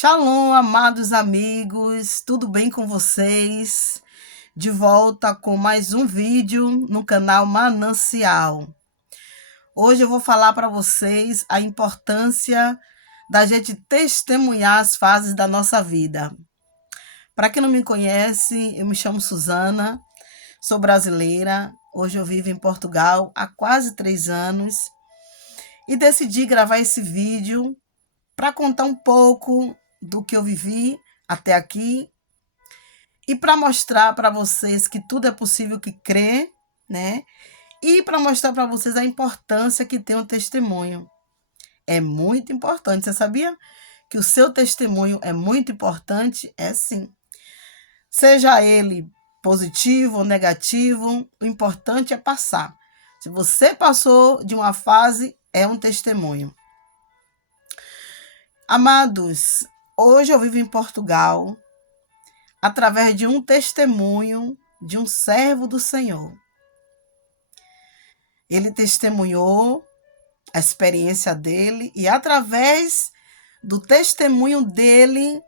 Shalom, amados amigos, tudo bem com vocês? De volta com mais um vídeo no canal Manancial. Hoje eu vou falar para vocês a importância da gente testemunhar as fases da nossa vida. Para quem não me conhece, eu me chamo Suzana, sou brasileira, hoje eu vivo em Portugal há quase 3 anos e decidi gravar esse vídeo para contar um pouco do que eu vivi até aqui e para mostrar para vocês que tudo é possível que crê, né? E para mostrar para vocês a importância que tem o testemunho. É muito importante. Você sabia que o seu testemunho é muito importante? É sim. Seja ele positivo ou negativo, o importante é passar. Se você passou de uma fase, é um testemunho. Amados, hoje eu vivo em Portugal através de um testemunho de um servo do Senhor. Ele testemunhou a experiência dele e através do testemunho dele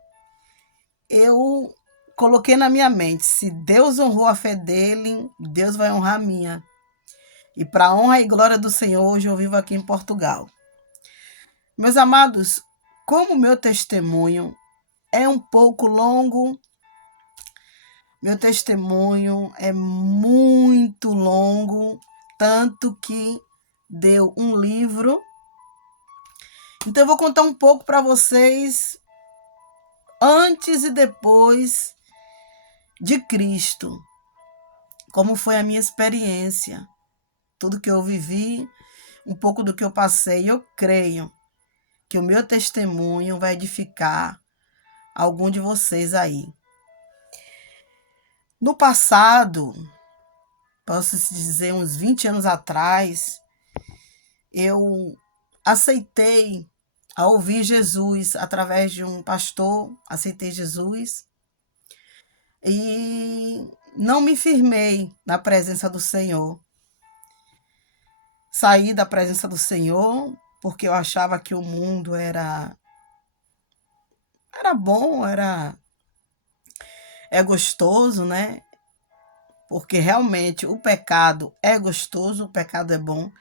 eu coloquei na minha mente, se Deus honrou a fé dele, Deus vai honrar a minha. E para a honra e glória do Senhor, hoje eu vivo aqui em Portugal. Meus amados, como o meu testemunho é um pouco longo, meu testemunho é muito longo, tanto que deu um livro. Então eu vou contar um pouco para vocês antes e depois de Cristo. Como foi a minha experiência, tudo que eu vivi, um pouco do que eu passei. Eu creio que o meu testemunho vai edificar algum de vocês aí. No passado, posso dizer uns 20 anos atrás, eu aceitei a ouvir Jesus através de um pastor, aceitei Jesus e não me firmei na presença do Senhor. Saí da presença do Senhor porque eu achava que o mundo era bom, é gostoso, né? Porque realmente o pecado é gostoso, o pecado é bom.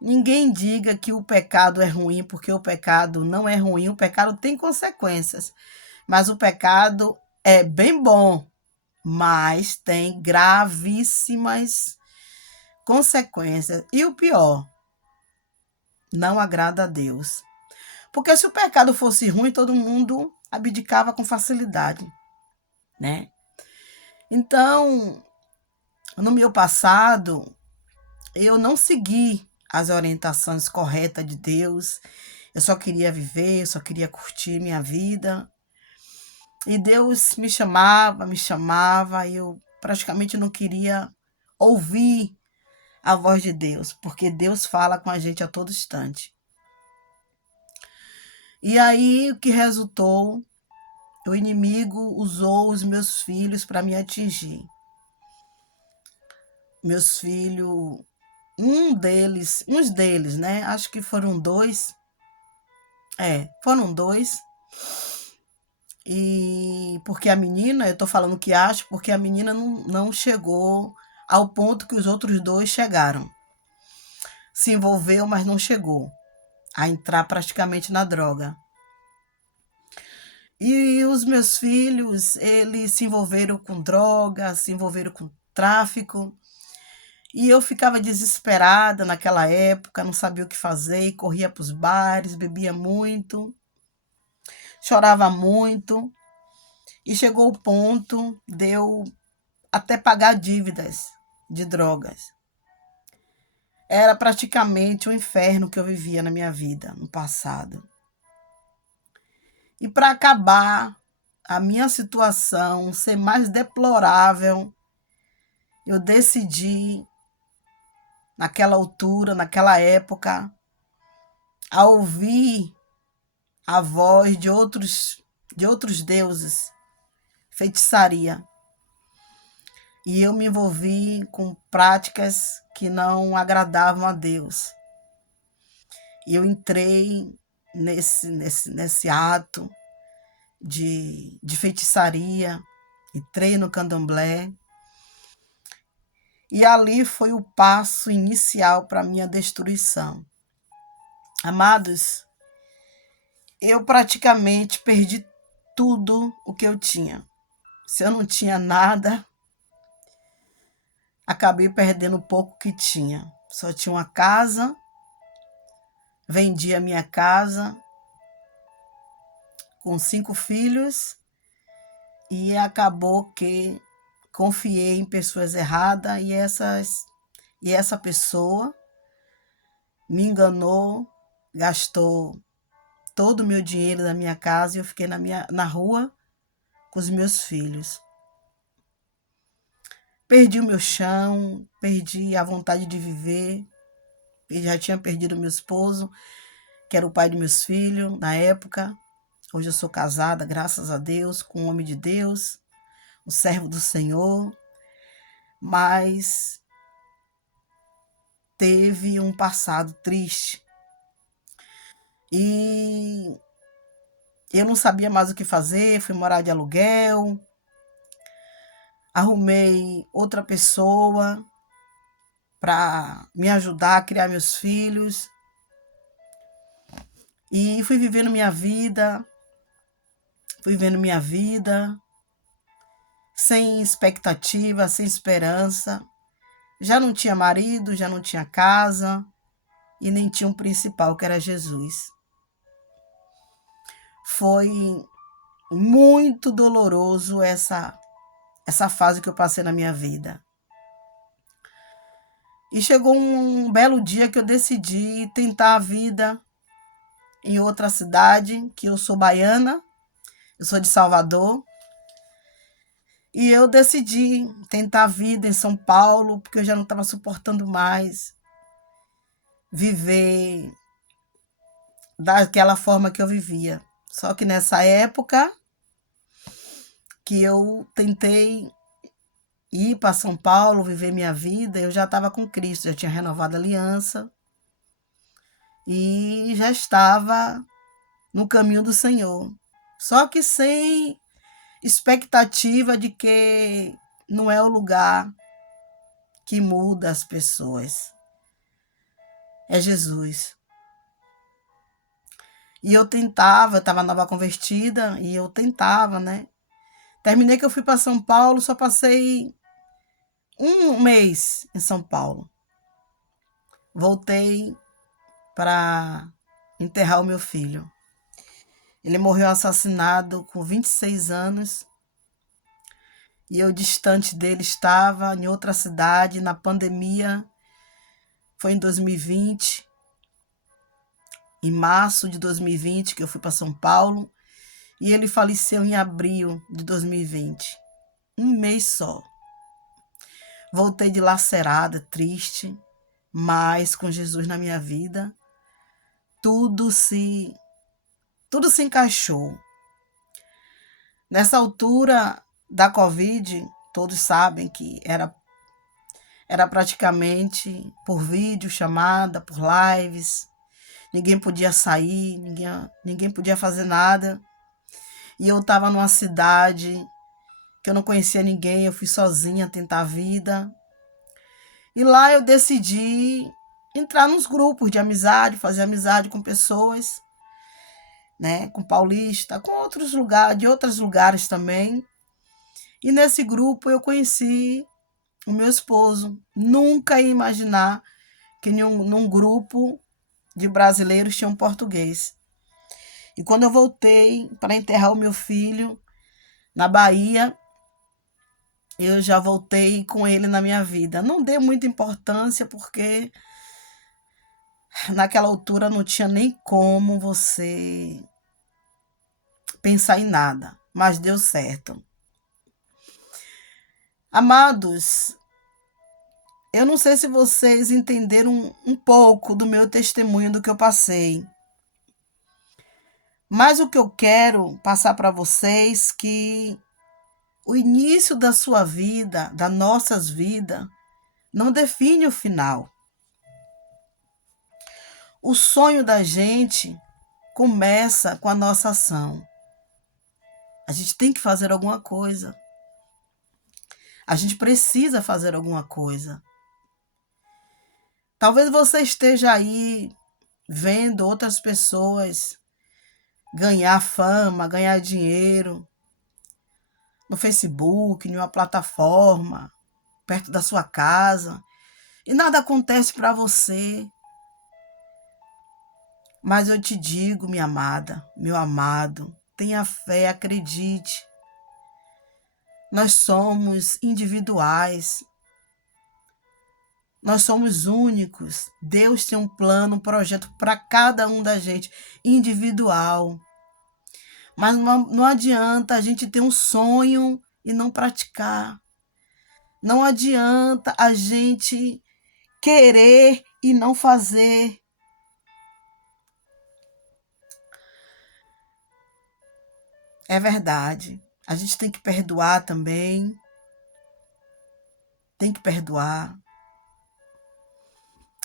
Ninguém diga que o pecado é ruim, porque o pecado não é ruim, o pecado tem consequências. Mas o pecado é bem bom, mas tem gravíssimas consequências. E o pior, não agrada a Deus. Porque se o pecado fosse ruim, todo mundo abdicava com facilidade, né? Então, no meu passado, eu não segui as orientações corretas de Deus. Eu só queria viver, eu só queria curtir minha vida. E Deus me chamava, e eu praticamente não queria ouvir a voz de Deus, porque Deus fala com a gente a todo instante. E aí, o que resultou? O inimigo usou os meus filhos para me atingir. Meus filhos, uns deles, né? Acho que foram dois. Foram dois. E porque a menina, eu estou falando que acho, porque a menina não chegou ao ponto que os outros dois chegaram. Se envolveu, mas não chegou a entrar praticamente na droga. E os meus filhos, eles se envolveram com droga, se envolveram com tráfico. E eu ficava desesperada naquela época, não sabia o que fazer, corria para os bares, bebia muito, chorava muito. E chegou o ponto de eu até pagar dívidas de drogas. Era praticamente um inferno que eu vivia na minha vida, no passado. E para acabar a minha situação ser mais deplorável, eu decidi, naquela altura, naquela época, a ouvir a voz de outros deuses, feitiçaria. E eu me envolvi com práticas que não agradavam a Deus. E eu entrei nesse ato de feitiçaria, entrei no candomblé, e ali foi o passo inicial para a minha destruição. Amados, eu praticamente perdi tudo o que eu tinha. Se eu não tinha nada, acabei perdendo o pouco que tinha. Só tinha uma casa, vendi a minha casa com 5 filhos e acabou que confiei em pessoas erradas e essa pessoa me enganou, gastou todo o meu dinheiro da minha casa e eu fiquei na rua com os meus filhos. Perdi o meu chão, perdi a vontade de viver, e já tinha perdido meu esposo, que era o pai de meus filhos na época. Hoje eu sou casada, graças a Deus, com um homem de Deus, um servo do Senhor, mas teve um passado triste. E eu não sabia mais o que fazer, fui morar de aluguel, arrumei outra pessoa para me ajudar a criar meus filhos e fui vivendo minha vida sem expectativa, sem esperança. Já não tinha marido, já não tinha casa e nem tinha um principal, que era Jesus. Foi muito doloroso essa fase que eu passei na minha vida. E chegou um belo dia que eu decidi tentar a vida em outra cidade, que eu sou baiana, eu sou de Salvador. E eu decidi tentar a vida em São Paulo, porque eu já não estava suportando mais viver daquela forma que eu vivia. Só que nessa época que eu tentei ir para São Paulo, viver minha vida, eu já estava com Cristo, já tinha renovado a aliança e já estava no caminho do Senhor. Só que sem expectativa de que não é o lugar que muda as pessoas. É Jesus. E eu estava nova convertida, e eu tentava, né? Terminei que eu fui para São Paulo, só passei um mês em São Paulo. Voltei para enterrar o meu filho. Ele morreu assassinado com 26 anos. E eu distante dele estava em outra cidade, na pandemia. Foi em 2020. Em março de 2020 que eu fui para São Paulo. E ele faleceu em abril de 2020. Um mês só. Voltei dilacerada, triste, mas com Jesus na minha vida, tudo se encaixou. Nessa altura da Covid, todos sabem que era praticamente por vídeo, chamada, por lives. Ninguém podia sair, ninguém podia fazer nada. E eu estava numa cidade que eu não conhecia ninguém, eu fui sozinha tentar a vida. E lá eu decidi entrar nos grupos de amizade, fazer amizade com pessoas, né, com paulista, com outros lugares, de outros lugares também. E nesse grupo eu conheci o meu esposo. Nunca ia imaginar que num grupo de brasileiros tinha um português. E quando eu voltei para enterrar o meu filho na Bahia, eu já voltei com ele na minha vida. Não dei muita importância porque naquela altura não tinha nem como você pensar em nada, mas deu certo. Amados, eu não sei se vocês entenderam um pouco do meu testemunho, do que eu passei. Mas o que eu quero passar para vocês que o início da sua vida, das nossas vidas, não define o final. O sonho da gente começa com a nossa ação. A gente tem que fazer alguma coisa. A gente precisa fazer alguma coisa. Talvez você esteja aí vendo outras pessoas ganhar fama, ganhar dinheiro no Facebook, em uma plataforma, perto da sua casa, e nada acontece para você. Mas eu te digo, minha amada, meu amado, tenha fé, acredite. Nós somos individuais. Nós somos únicos. Deus tem um plano, um projeto para cada um da gente, individual. Mas não adianta a gente ter um sonho e não praticar. Não adianta a gente querer e não fazer. É verdade. A gente tem que perdoar também. Tem que perdoar.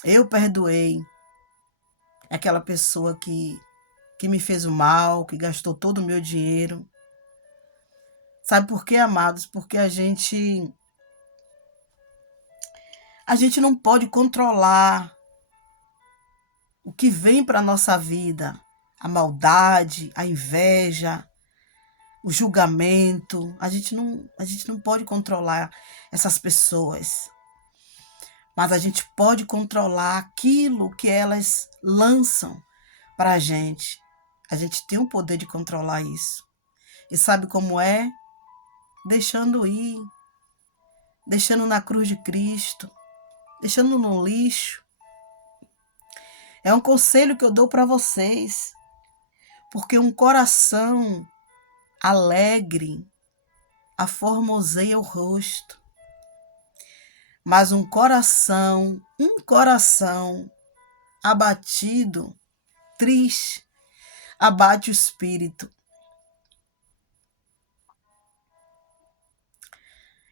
Eu perdoei aquela pessoa que me fez o mal, que gastou todo o meu dinheiro. Sabe por quê, amados? Porque a gente não pode controlar o que vem para a nossa vida. A maldade, a inveja, o julgamento. A gente não pode controlar essas pessoas. Mas a gente pode controlar aquilo que elas lançam para a gente. A gente tem o poder de controlar isso. E sabe como é? Deixando ir, deixando na cruz de Cristo, deixando no lixo. É um conselho que eu dou para vocês, porque um coração alegre aformoseia o rosto, mas um coração abatido, triste, abate o espírito.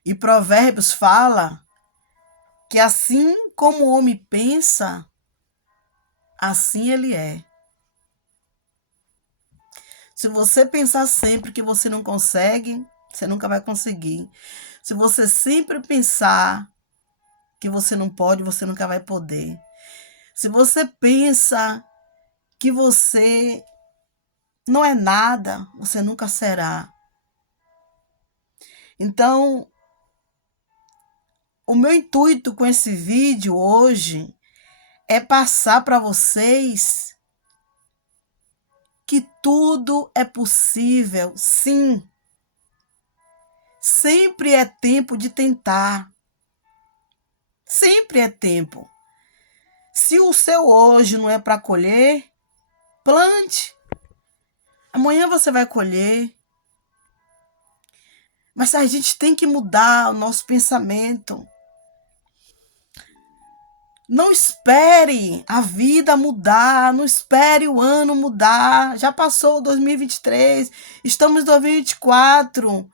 E Provérbios fala que assim como o homem pensa, assim ele é. Se você pensar sempre que você não consegue, você nunca vai conseguir. Se você sempre pensar que você não pode, você nunca vai poder. Se você pensa que você não é nada, você nunca será. Então, o meu intuito com esse vídeo hoje é passar para vocês que tudo é possível, sim. Sempre é tempo de tentar. Sempre é tempo. Se o seu hoje não é para colher, plante. Amanhã você vai colher. Mas a gente tem que mudar o nosso pensamento. Não espere a vida mudar, não espere o ano mudar. Já passou 2023, estamos em 2024.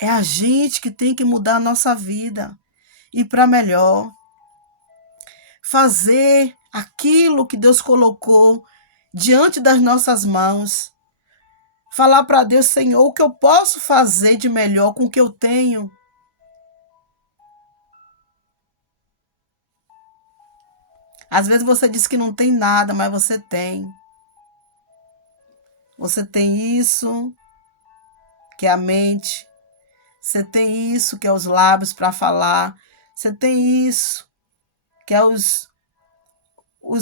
É a gente que tem que mudar a nossa vida e para melhor. Fazer aquilo que Deus colocou diante das nossas mãos. Falar para Deus, Senhor, o que eu posso fazer de melhor com o que eu tenho? Às vezes você diz que não tem nada, mas você tem. Você tem isso, que é a mente. Você tem isso, que é os lábios para falar. Você tem isso, que é os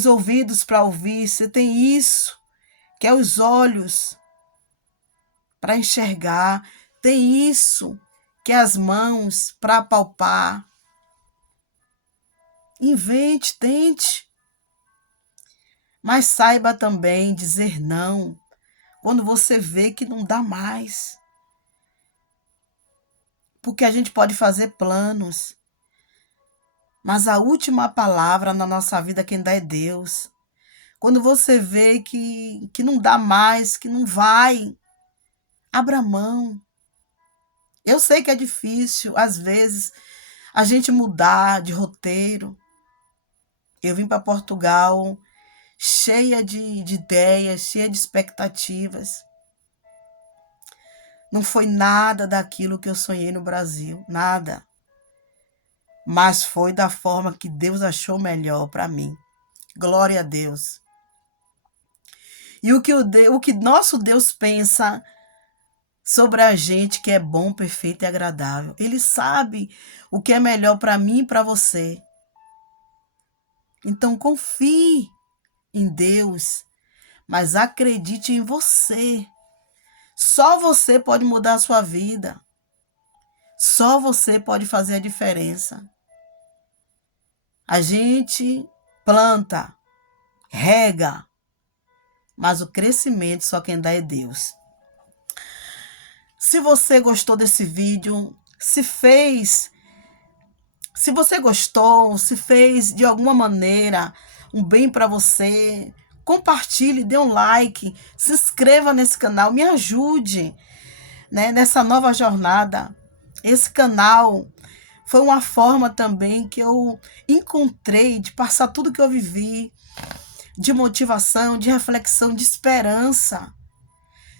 ouvidos para ouvir. Você tem isso, que é os olhos para enxergar. Tem isso, que é as mãos para palpar. Invente, tente. Mas saiba também dizer não quando você vê que não dá mais. Porque a gente pode fazer planos, mas a última palavra na nossa vida quem dá é Deus. Quando você vê que não dá mais, que não vai, abra mão. Eu sei que é difícil, às vezes, a gente mudar de roteiro. Eu vim para Portugal cheia de ideias, cheia de expectativas. Não foi nada daquilo que eu sonhei no Brasil, nada. Mas foi da forma que Deus achou melhor para mim. Glória a Deus. E o que nosso Deus pensa sobre a gente que é bom, perfeito e agradável. Ele sabe o que é melhor para mim e para você. Então confie em Deus, mas acredite em você. Só você pode mudar a sua vida. Só você pode fazer a diferença. A gente planta, rega, mas o crescimento só quem dá é Deus. Se você gostou desse vídeo, se você gostou, se fez de alguma maneira um bem para você, compartilhe, dê um like, se inscreva nesse canal, me ajude, né, nessa nova jornada. Esse canal foi uma forma também que eu encontrei de passar tudo que eu vivi, de motivação, de reflexão, de esperança.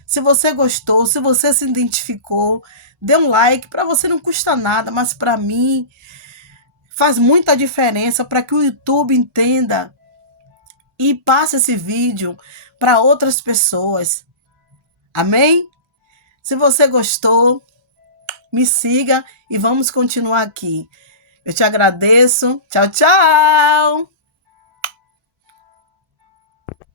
Se você gostou, se você se identificou, dê um like. Para você não custa nada, mas para mim faz muita diferença para que o YouTube entenda e passe esse vídeo para outras pessoas. Amém? Se você gostou, me siga e vamos continuar aqui. Eu te agradeço. Tchau, tchau!